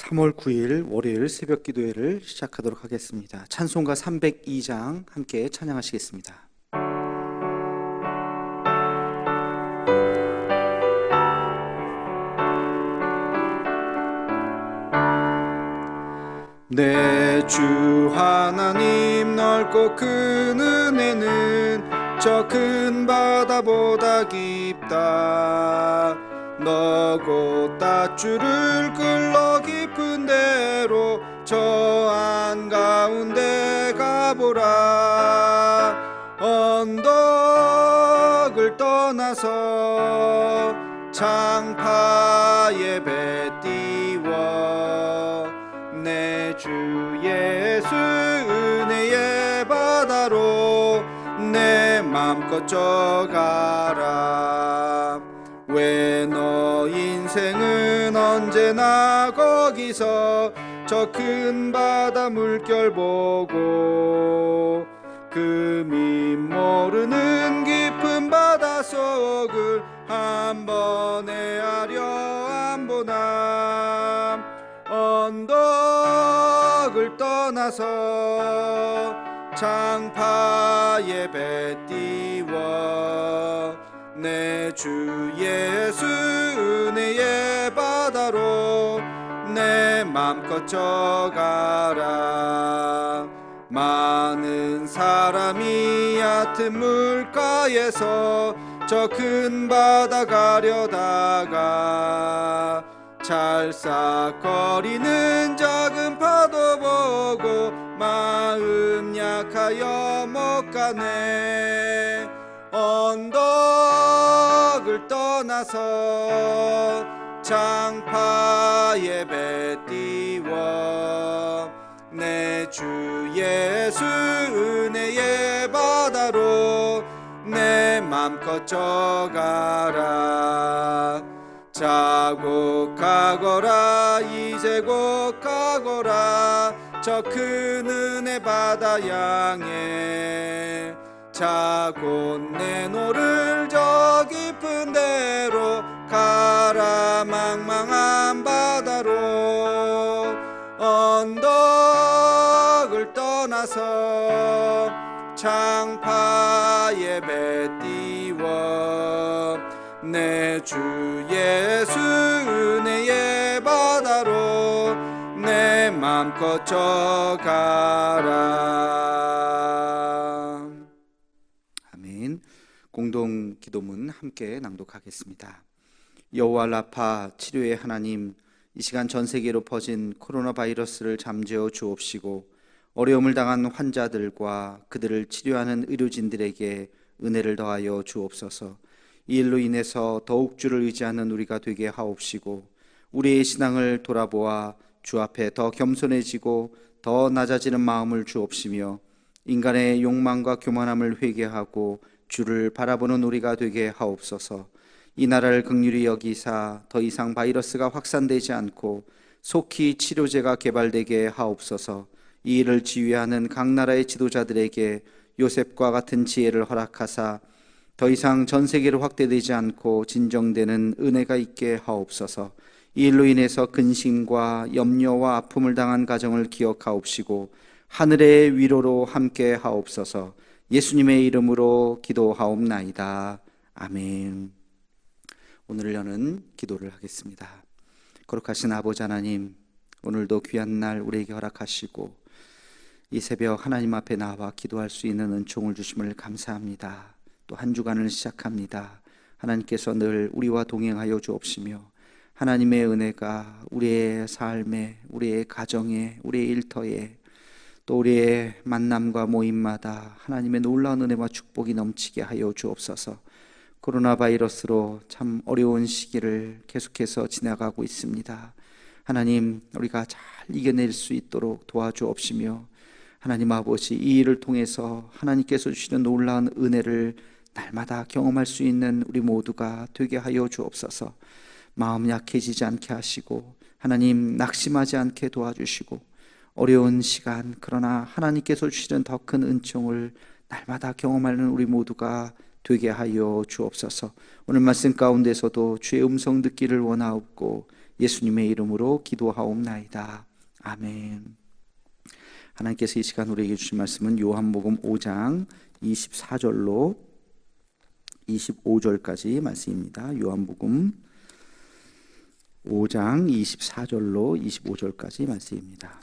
3월 9일 월요일 새벽 기도회를 시작하도록 하겠습니다. 찬송가 302장 함께 찬양하시겠습니다. 내 주 하나님 넓고 큰 은혜는 저 큰 바다보다 깊다. 너고 땄줄을 끌러 깊은 데로 저 한가운데 가보라. 언덕을 떠나서 창파에 배 띄워 내 주 예수 은혜의 바다로 내 맘껏 져가라. 왜 너 인생은 언제나 거기서 저 큰 바다 물결 보고 금이 모르는 깊은 바닷속을 한 번 헤아려 안 보나. 언덕을 떠나서 창파에 배 띄워 내 주 예수 은혜의 바다로 내 맘껏 져가라. 많은 사람이 얕은 물가에서 저 큰 바다 가려다가 찰싹거리는 작은 파도 보고 마음 약하여 못 가네. 언덕을 떠나서 창파에 배 띄워 내 주 예수 은혜의 바다로 내 맘껏 져가라. 자고 가거라 이제 곧 가거라 저 큰 은혜 바다 향해. 자고 내 노를 저 깊은 데로 가라 망망한 바다로. 언덕을 떠나서 창파에 배 띄워 내 주 예수 은혜의 바다로 내 맘껏 져가라. 아멘. 공동 기도문 함께 낭독하겠습니다. 여호와 라파 치료의 하나님, 이 시간 전 세계로 퍼진 코로나 바이러스를 잠재워 주옵시고 어려움을 당한 환자들과 그들을 치료하는 의료진들에게 은혜를 더하여 주옵소서. 이 일로 인해서 더욱 주를 의지하는 우리가 되게 하옵시고 우리의 신앙을 돌아보아 주 앞에 더 겸손해지고 더 낮아지는 마음을 주옵시며 인간의 욕망과 교만함을 회개하고 주를 바라보는 우리가 되게 하옵소서. 이 나라를 긍휼히 여기사 더 이상 바이러스가 확산되지 않고 속히 치료제가 개발되게 하옵소서. 이 일을 지휘하는 각 나라의 지도자들에게 요셉과 같은 지혜를 허락하사 더 이상 전 세계로 확대되지 않고 진정되는 은혜가 있게 하옵소서. 이 일로 인해서 근심과 염려와 아픔을 당한 가정을 기억하옵시고 하늘의 위로로 함께 하옵소서. 예수님의 이름으로 기도하옵나이다. 아멘. 오늘 여는 기도를 하겠습니다. 거룩하신 아버지 하나님, 오늘도 귀한 날 우리에게 허락하시고 이 새벽 하나님 앞에 나와 기도할 수 있는 은총을 주심을 감사합니다. 또 한 주간을 시작합니다. 하나님께서 늘 우리와 동행하여 주옵시며 하나님의 은혜가 우리의 삶에, 우리의 가정에, 우리의 일터에, 또 우리의 만남과 모임마다 하나님의 놀라운 은혜와 축복이 넘치게 하여 주옵소서. 코로나 바이러스로 참 어려운 시기를 계속해서 지나가고 있습니다. 하나님, 우리가 잘 이겨낼 수 있도록 도와주옵시며 하나님 아버지, 이 일을 통해서 하나님께서 주시는 놀라운 은혜를 날마다 경험할 수 있는 우리 모두가 되게 하여 주옵소서. 마음 약해지지 않게 하시고 하나님 낙심하지 않게 도와주시고 어려운 시간, 그러나 하나님께서 주시는 더 큰 은총을 날마다 경험하는 우리 모두가 되게 하여 주옵소서. 오늘 말씀 가운데서도 주의 음성 듣기를 원하옵고 예수님의 이름으로 기도하옵나이다. 아멘. 하나님께서 이 시간 우리에게 주신 말씀은 요한복음 5장 24절로 25절까지 말씀입니다. 요한복음 5장 24절로 25절까지 말씀입니다.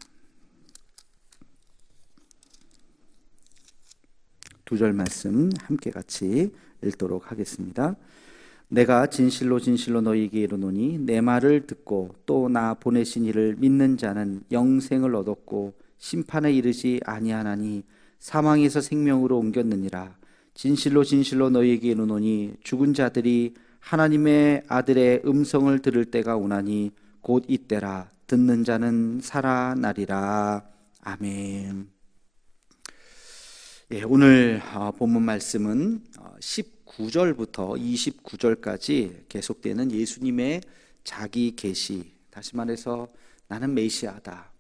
두 절 말씀 함께 같이 읽도록 하겠습니다. 내가 진실로 진실로 너희에게 이르노니 내 말을 듣고 또 나 보내신 이를 믿는 자는 영생을 얻었고 심판에 이르지 아니하나니 사망에서 생명으로 옮겼느니라. 진실로 진실로 너희에게 이르노니 죽은 자들이 하나님의 아들의 음성을 들을 때가 오나니 곧 이때라. 듣는 자는 살아나리라. 아멘. 오늘 본문 말씀은 19절부터 29절까지 계속되는 예수님의 자기 계시, 다시 말해서 나는 메시아다,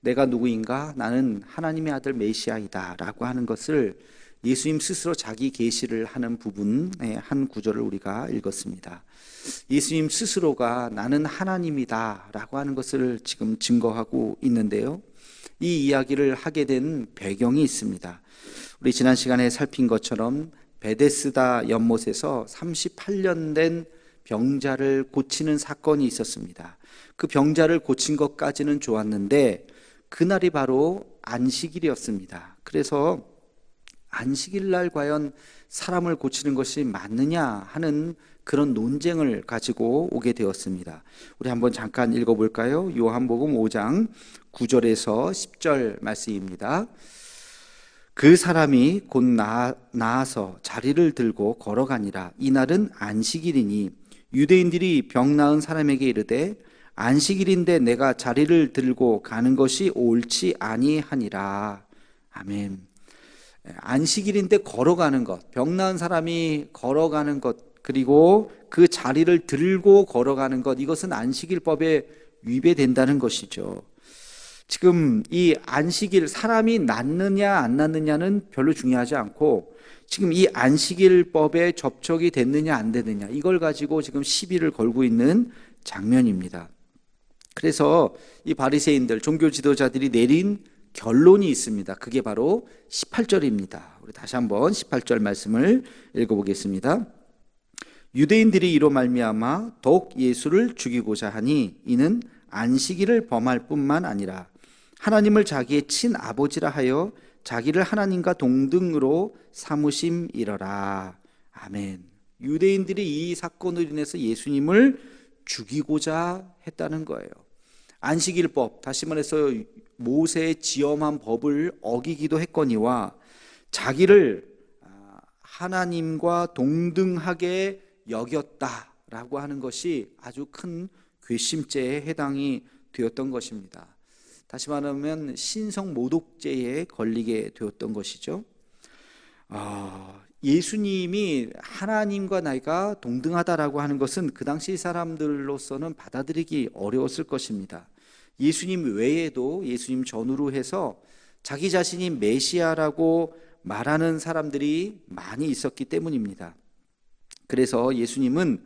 내가 누구인가, 나는 하나님의 아들 메시아이다 라고 하는 것을 예수님 스스로 자기 계시를 하는 부분의 한 구절을 우리가 읽었습니다. 예수님 스스로가 나는 하나님이다 라고 하는 것을 지금 증거하고 있는데요, 이 이야기를 하게 된 배경이 있습니다. 우리 지난 시간에 살핀 것처럼 베데스다 연못에서 38년 된 병자를 고치는 사건이 있었습니다. 그 병자를 고친 것까지는 좋았는데 그날이 바로 안식일이었습니다. 그래서 안식일 날 과연 사람을 고치는 것이 맞느냐 하는 그런 논쟁을 가지고 오게 되었습니다. 우리 한번 잠깐 읽어볼까요? 요한복음 5장 9절에서 10절 말씀입니다. 그 사람이 곧 나아서 자리를 들고 걸어가니라. 이날은 안식일이니 유대인들이 병 나은 사람에게 이르되 안식일인데 내가 자리를 들고 가는 것이 옳지 아니하니라. 아멘. 안식일인데 걸어가는 것, 병 나은 사람이 걸어가는 것, 그리고 그 자리를 들고 걸어가는 것, 이것은 안식일법에 위배된다는 것이죠. 지금 이 안식일, 사람이 낫느냐 안 낫느냐는 별로 중요하지 않고 지금 이 안식일법에 접촉이 됐느냐 안 됐느냐, 이걸 가지고 지금 시비를 걸고 있는 장면입니다. 그래서 이 바리새인들, 종교 지도자들이 내린 결론이 있습니다. 그게 바로 18절입니다. 우리 다시 한번 18절 말씀을 읽어보겠습니다. 유대인들이 이로 말미암아 더욱 예수를 죽이고자 하니 이는 안식일을 범할 뿐만 아니라 하나님을 자기의 친아버지라 하여 자기를 하나님과 동등으로 삼으심이러라. 아멘. 유대인들이 이 사건으로 인해서 예수님을 죽이고자 했다는 거예요. 안식일법, 다시 말해서 모세의 지엄한 법을 어기기도 했거니와 자기를 하나님과 동등하게 여겼다라고 하는 것이 아주 큰 괘씸죄에 해당이 되었던 것입니다. 다시 말하면 신성모독죄에 걸리게 되었던 것이죠. 예수님이 하나님과 나이가 동등하다라고 하는 것은 그 당시 사람들로서는 받아들이기 어려웠을 것입니다. 예수님 외에도 예수님 전후로 해서 자기 자신이 메시아라고 말하는 사람들이 많이 있었기 때문입니다. 그래서 예수님은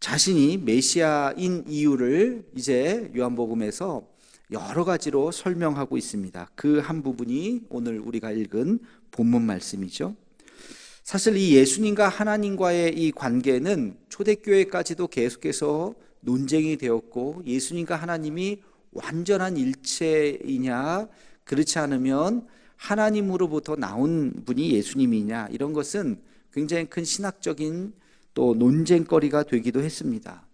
자신이 메시아인 이유를 이제 요한복음에서 여러 가지로 설명하고 있습니다. 그 한 부분이 오늘 우리가 읽은 본문 말씀이죠. 사실 이 예수님과 하나님과의 이 관계는 초대교회까지도 계속해서 논쟁이 되었고, 예수님과 하나님이 완전한 일체이냐, 그렇지 않으면 하나님으로부터 나온 분이 예수님이냐, 이런 것은 굉장히 큰 신학적인 또 논쟁거리가 되기도 했습니다.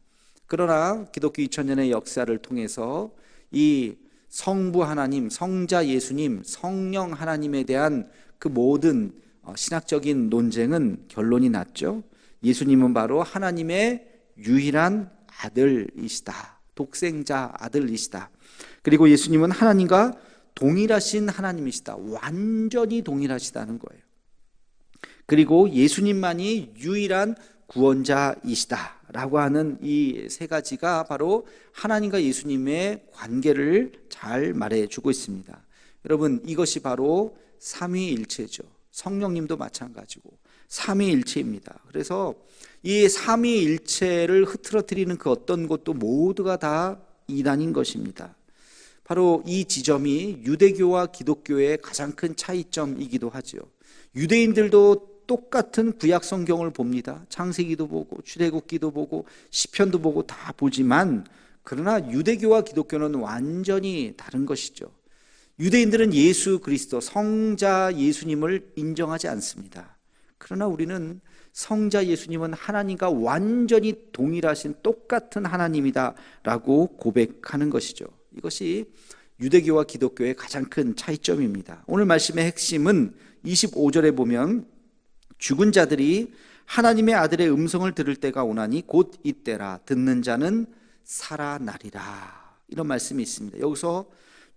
그러나 기독교 2000년의 역사를 통해서 이 성부 하나님, 성자 예수님, 성령 하나님에 대한 그 모든 신학적인 논쟁은 결론이 났죠. 예수님은 바로 하나님의 유일한 아들이시다. 독생자 아들이시다. 그리고 예수님은 하나님과 동일하신 하나님이시다. 완전히 동일하시다는 거예요. 그리고 예수님만이 유일한 구원자이시다 라고 하는 이 세 가지가 바로 하나님과 예수님의 관계를 잘 말해주고 있습니다. 여러분, 이것이 바로 삼위일체죠. 성령님도 마찬가지고 삼위일체입니다. 그래서 이 삼위일체를 흐트러뜨리는 그 어떤 것도 모두가 다 이단인 것입니다. 바로 이 지점이 유대교와 기독교의 가장 큰 차이점이기도 하죠. 유대인들도 똑같은 구약 성경을 봅니다. 창세기도 보고 출애굽기도 보고 시편도 보고 다 보지만, 그러나 유대교와 기독교는 완전히 다른 것이죠. 유대인들은 예수 그리스도 성자 예수님을 인정하지 않습니다. 그러나 우리는 성자 예수님은 하나님과 완전히 동일하신 똑같은 하나님이다 라고 고백하는 것이죠. 이것이 유대교와 기독교의 가장 큰 차이점입니다. 오늘 말씀의 핵심은 25절에 보면 죽은 자들이 하나님의 아들의 음성을 들을 때가 오나니 곧 이때라. 듣는 자는 살아나리라. 이런 말씀이 있습니다. 여기서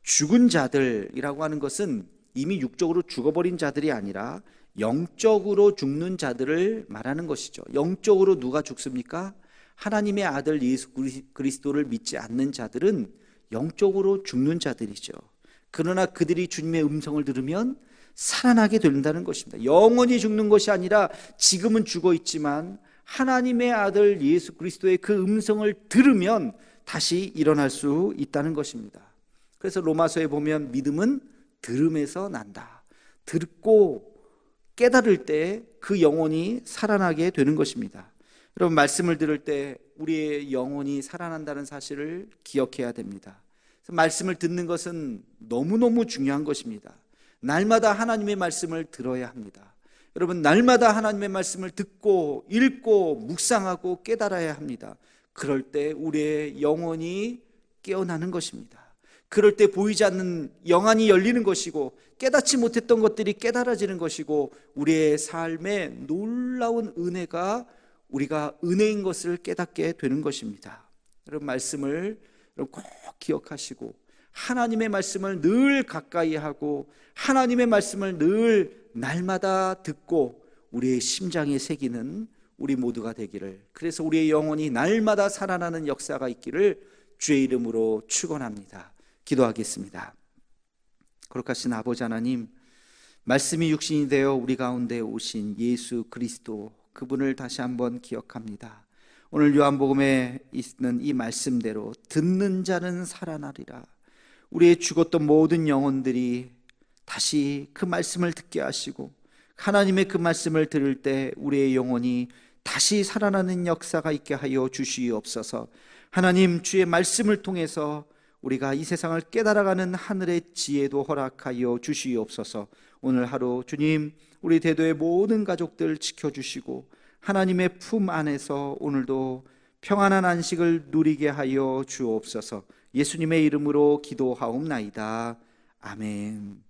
죽은 자들이라고 하는 것은 이미 육적으로 죽어버린 자들이 아니라 영적으로 죽는 자들을 말하는 것이죠. 영적으로 누가 죽습니까? 하나님의 아들 예수 그리스도를 믿지 않는 자들은 영적으로 죽는 자들이죠. 그러나 그들이 주님의 음성을 들으면 살아나게 된다는 것입니다. 영원히 죽는 것이 아니라 지금은 죽어 있지만 하나님의 아들 예수 그리스도의 그 음성을 들으면 다시 일어날 수 있다는 것입니다. 그래서 로마서에 보면 믿음은 들음에서 난다. 듣고 깨달을 때 그 영혼이 살아나게 되는 것입니다. 여러분, 말씀을 들을 때 우리의 영혼이 살아난다는 사실을 기억해야 됩니다. 말씀을 듣는 것은 너무너무 중요한 것입니다. 날마다 하나님의 말씀을 들어야 합니다. 여러분, 날마다 하나님의 말씀을 듣고 읽고 묵상하고 깨달아야 합니다. 그럴 때 우리의 영혼이 깨어나는 것입니다. 그럴 때 보이지 않는 영안이 열리는 것이고 깨닫지 못했던 것들이 깨달아지는 것이고 우리의 삶에 놀라운 은혜가 우리가 은혜인 것을 깨닫게 되는 것입니다. 여러분, 말씀을 꼭 기억하시고 하나님의 말씀을 늘 가까이 하고 하나님의 말씀을 늘 날마다 듣고 우리의 심장에 새기는 우리 모두가 되기를, 그래서 우리의 영혼이 날마다 살아나는 역사가 있기를 주의 이름으로 축원합니다. 기도하겠습니다. 거룩하신 아버지 하나님, 말씀이 육신이 되어 우리 가운데 오신 예수 그리스도, 그분을 다시 한번 기억합니다. 오늘 요한복음에 있는 이 말씀대로 듣는 자는 살아나리라. 우리의 죽었던 모든 영혼들이 다시 그 말씀을 듣게 하시고 하나님의 그 말씀을 들을 때 우리의 영혼이 다시 살아나는 역사가 있게 하여 주시옵소서. 하나님, 주의 말씀을 통해서 우리가 이 세상을 깨달아가는 하늘의 지혜도 허락하여 주시옵소서. 오늘 하루 주님, 우리 대도의 모든 가족들 지켜주시고 하나님의 품 안에서 오늘도 평안한 안식을 누리게 하여 주옵소서. 예수님의 이름으로 기도하옵나이다. 아멘.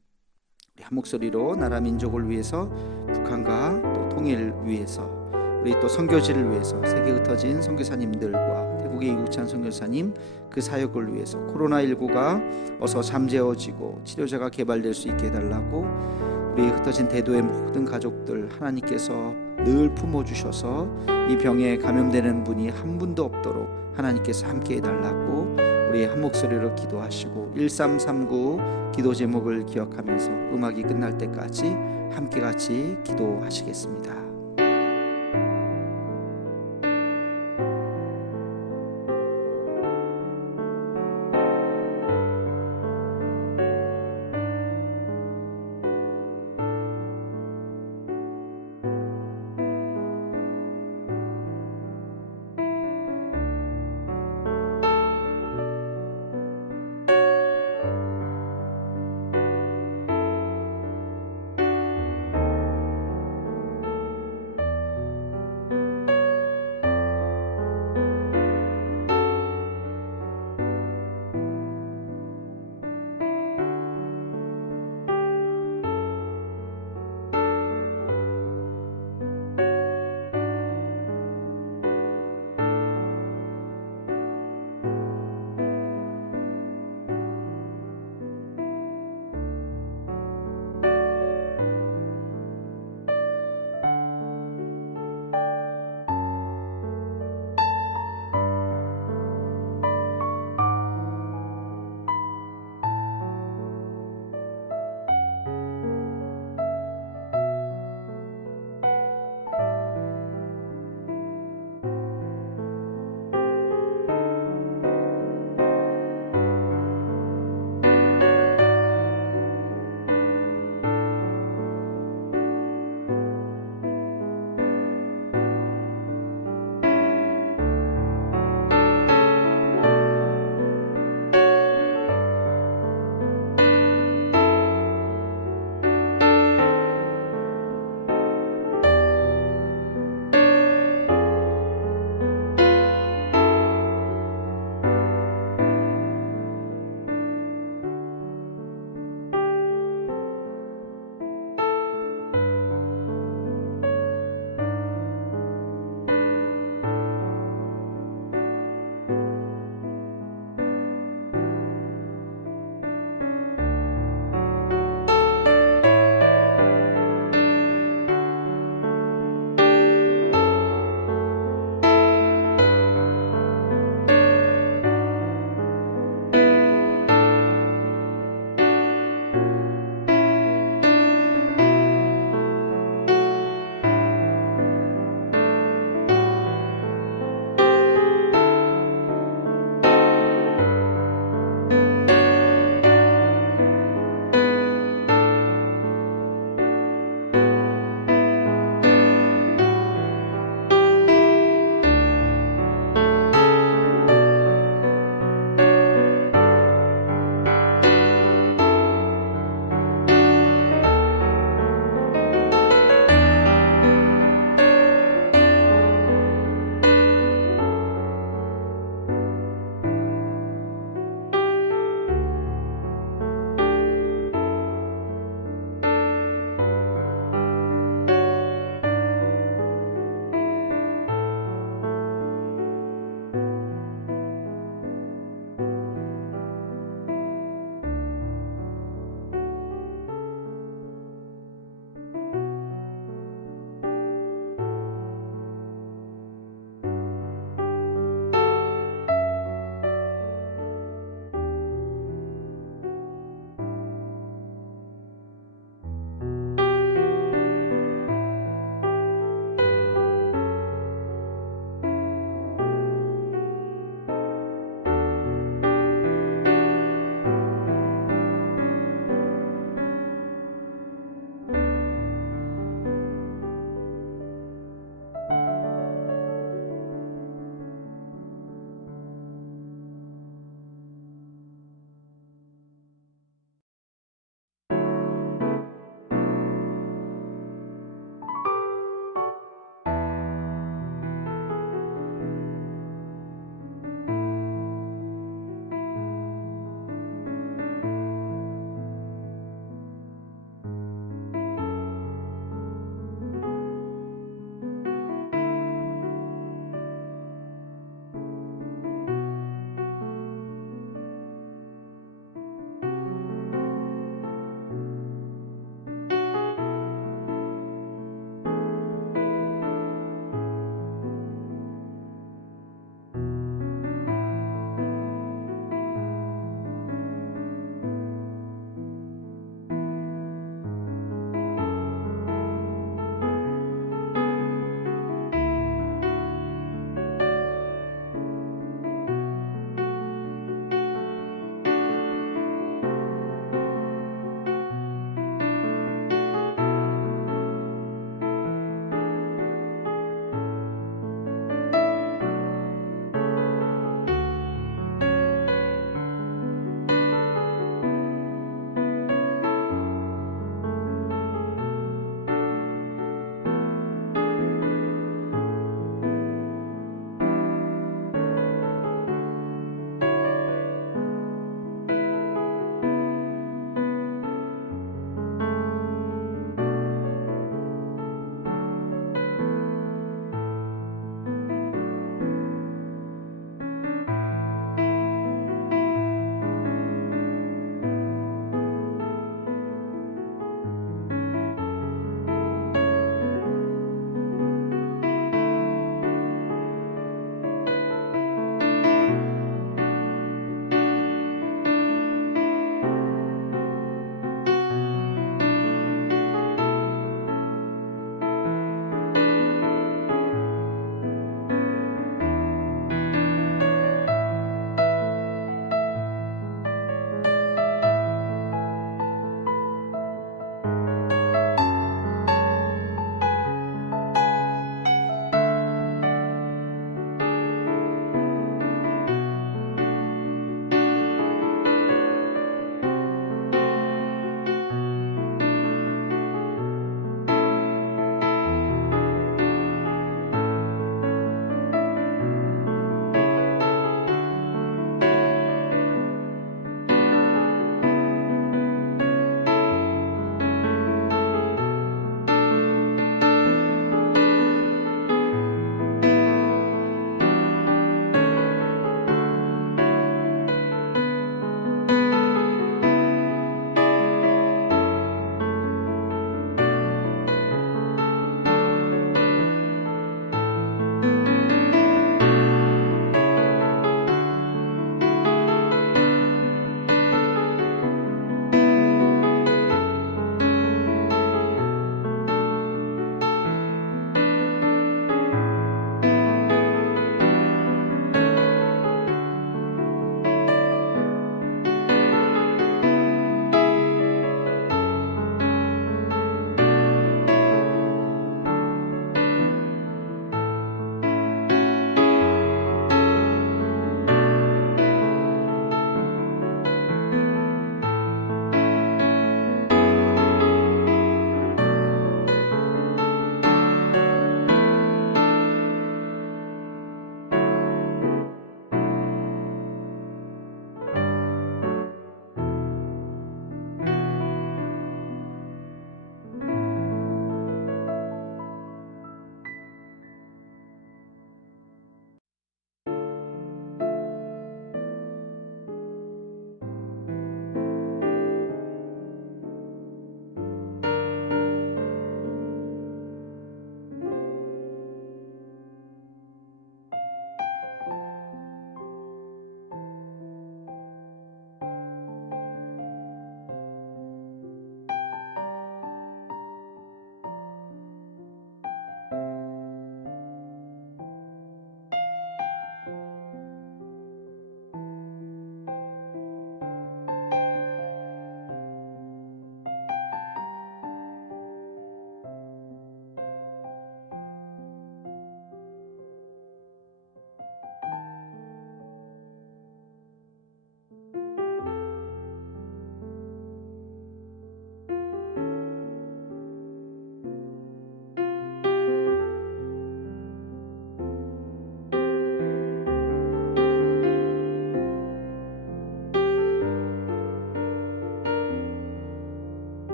우리 한 목소리로 나라 민족을 위해서, 북한과 또 통일을 위해서, 우리 또 선교지를 위해서, 세계 흩어진 선교사님들과 태국의 이구찬 선교사님 그 사역을 위해서, 코로나19가 어서 잠재워지고 치료제가 개발될 수 있게 해달라고 우리 흩어진 대도의 모든 가족들 하나님께서 늘 품어주셔서 이 병에 감염되는 분이 한 분도 없도록 하나님께서 함께 해달라고 우리 한 목소리로 기도하시고 1339 기도 제목을 기억하면서 음악이 끝날 때까지 함께 같이 기도하시겠습니다.